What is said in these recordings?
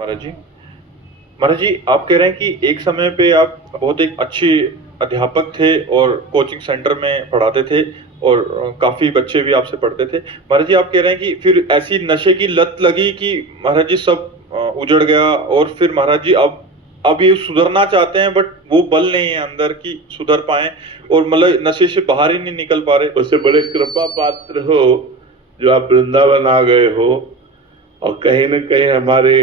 महाराज जी। महाराज जी, आप कह रहे हैं कि एक समय पे आप बहुत एक अच्छे अध्यापक थे और कोचिंग सेंटर में पढ़ाते थे और काफ़ी बच्चे भी आपसे पढ़ते थे। महाराज जी, आप कह रहे हैं कि फिर ऐसी नशे की लत लगी कि महाराज जी सब उजड़ गया और फिर महाराज जी अब ये सुधरना चाहते हैं, बट वो बल नहीं है अंदर कि सुधर पाएँ और मतलब नशे से बाहर ही नहीं निकल पा रहे। उससे बड़े कृपा पात्र हो जो आप वृंदावन आ गए हो और कहीं न कहीं हमारे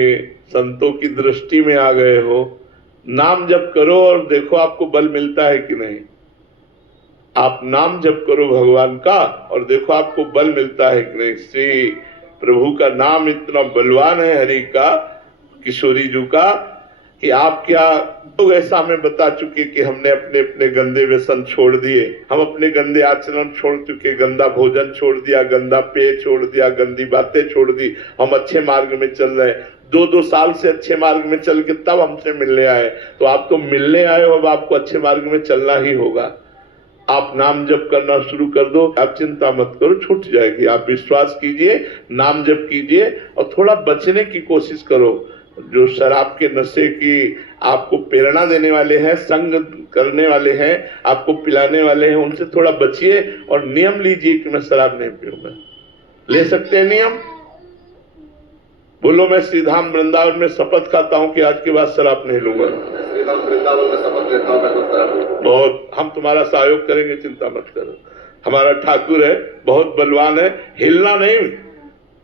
संतों की दृष्टि में आ गए हो। नाम जप करो और देखो आपको बल मिलता है कि नहीं। आप नाम जप करो भगवान का और देखो आपको बल मिलता है कि नहीं। श्री प्रभु का नाम इतना बलवान है, हरि का, किशोरी जी का, कि आप क्या लोग ऐसा हमें बता चुके कि हमने अपने अपने गंदे व्यसन छोड़ दिए, हम अपने गंदे आचरण छोड़ चुके, गंदा भोजन छोड़ दिया, गंदा पेय छोड़ दिया, गंदी बातें छोड़ दी, हम अच्छे मार्ग में चल रहे हैं। 2-2 साल से अच्छे मार्ग में चल के तब हमसे मिलने आए, तो आप तो मिलने आए हो, अब आपको अच्छे मार्ग में चलना ही होगा। आप नाम जप करना शुरू कर दो, आप चिंता मत करो, छूट जाएगी। आप विश्वास कीजिए, नाम जप कीजिए और थोड़ा बचने की कोशिश करो। जो शराब के नशे की आपको प्रेरणा देने वाले हैं, संग करने वाले हैं, आपको पिलाने वाले हैं, उनसे थोड़ा बचिए और नियम लीजिए कि मैं शराब नहीं पीऊंगा। ले सकते हैं नियम? बोलो, मैं श्रीधाम वृंदावन में शपथ खाता हूं कि आज के बाद शराब नहीं लूंगा। श्रीधाम वृंदावन में शपथ लेता हूं, मैं तो शराब। बहुत, हम तुम्हारा सहयोग करेंगे, चिंता मत करो। हमारा ठाकुर है, बहुत बलवान है, हिलना नहीं।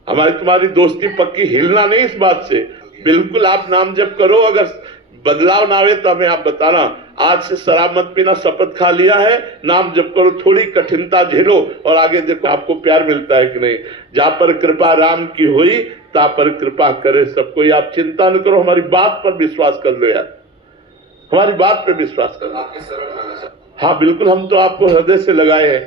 हमारी तुम्हारी दोस्ती पक्की, हिलना नहीं इस बात से। बिल्कुल आप नाम जप करो, अगर बदलाव ना आवे तो हमें आप बताना। आज से शराब मत पीना, शपथ खा लिया है, नाम जप करो, थोड़ी कठिनता झेलो और आगे देखो आपको प्यार मिलता है कि नहीं। जहां पर कृपा राम की हुई ता पर कृपा करे सब कोई। आप चिंता न करो, हमारी बात पर विश्वास कर लो यार, हमारी बात पर विश्वास कर लो। हाँ बिल्कुल, हम तो आपको हृदय से लगाए हैं,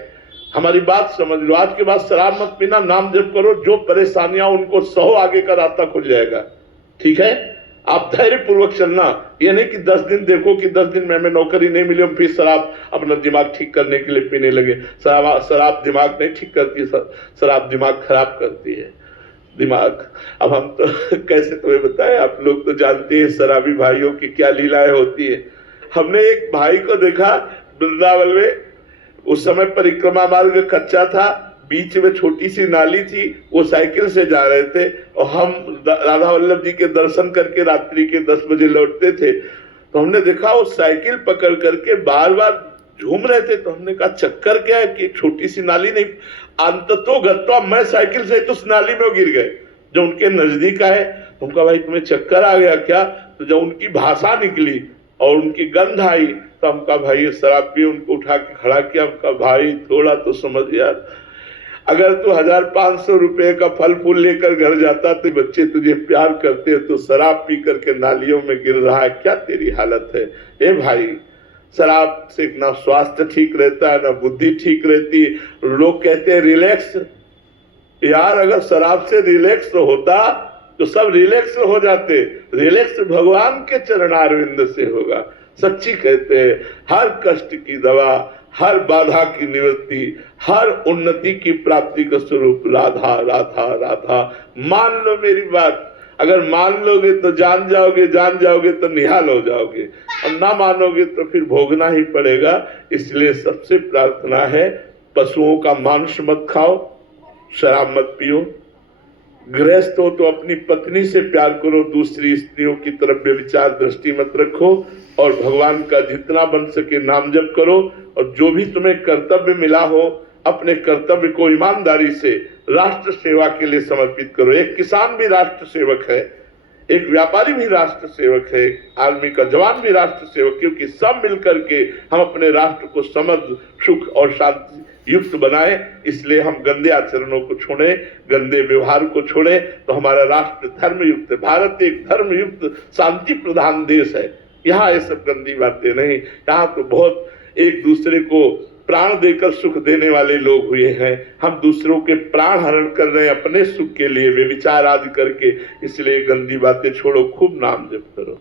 हमारी बात समझ लो। आज के बाद शराब मत पीना, नाम जप करो, जो परेशानियां उनको सहो, आगे का रास्ता खुल जाएगा। ठीक है, आप धैर्य पूर्वक चलना। ये नहीं कि 10 दिन देखो कि 10 दिन में नौकरी नहीं मिली, हम फिर शराब अपना दिमाग ठीक करने के लिए पीने लगे। शराब दिमाग नहीं ठीक करती, शराब दिमाग खराब करती है। दिमाग, अब हम तो कैसे तुम्हें बताएं, आप लोग तो जानते हैं शराबी भाइयों की क्या लीलाएं होती है। हमने एक भाई को देखा वृंदावन में, उस समय परिक्रमा मार्ग कच्चा था, बीच में छोटी सी नाली थी, वो साइकिल से जा रहे थे और हम राधा वल्लभ जी के दर्शन करके रात्रि के 10 बजे लौटते थे। तो हमने देखा वो साइकिल पकड़ करके बार बार झूम रहे थे। तो हमने कहा चक्कर क्या है कि छोटी सी नाली नहीं। अंततो गत्वा मैं साइकिल से तो उस नाली में गिर गए। जब उनके नजदीक आए तो उनका भाई तुम्हें चक्कर आ गया क्या? तो जब उनकी भाषा निकली और उनकी गंध आई तो हमका भाई शराब पी, उनको उठा के खड़ा किया। हमका भाई थोड़ा तो समझ यार, अगर तू 1500 रुपए का फल फूल लेकर घर जाता तो बच्चे तुझे प्यार करते, तो शराब पी करके नालियों में गिर रहा है, क्या तेरी हालत है। ए भाई, शराब से ना स्वास्थ्य ठीक रहता है, ना बुद्धि ठीक रहती है। लोग कहते हैं रिलैक्स, यार अगर शराब से रिलैक्स होता तो सब रिलैक्स हो जाते। रिलैक्स भगवान के चरणारविंद से होगा। सच्ची कहते हैं, हर कष्ट की दवा, हर बाधा की निवृत्ति, हर उन्नति की प्राप्ति का स्वरूप राधा राधा राधा। मान लो मेरी बात, अगर मान लोगे तो जान जाओगे, जान जाओगे तो निहाल हो जाओगे, और ना मानोगे तो फिर भोगना ही पड़ेगा। इसलिए सबसे प्रार्थना है, पशुओं का मांस मत खाओ, शराब मत पियो। गृहस्थ हो तो अपनी पत्नी से प्यार करो, दूसरी स्त्रियों की तरफ व्यभिचार दृष्टि मत रखो, और भगवान का जितना बन सके नाम जप करो। और जो भी तुम्हें कर्तव्य मिला हो, अपने कर्तव्य को ईमानदारी से राष्ट्र सेवा के लिए समर्पित करो। एक किसान भी राष्ट्र सेवक है, एक व्यापारी भी राष्ट्र सेवक है, आर्मी का जवान भी राष्ट्र सेवक, क्योंकि सब मिलकर के हम अपने राष्ट्र को समृद्ध, सुख और शांति युक्त बनाए। इसलिए हम गंदे आचरणों को छोड़ें, गंदे व्यवहार को छोड़ें, तो हमारा राष्ट्र धर्मयुक्त है। भारत एक धर्मयुक्त शांति प्रधान देश है। यहाँ ये सब गंदी बातें नहीं, यहाँ तो बहुत एक दूसरे को प्राण देकर सुख देने वाले लोग हुए हैं। हम दूसरों के प्राण हरण कर रहे हैं अपने सुख के लिए, वे विचार आदि करके। इसलिए गंदी बातें छोड़ो, खूब नाम जप करो।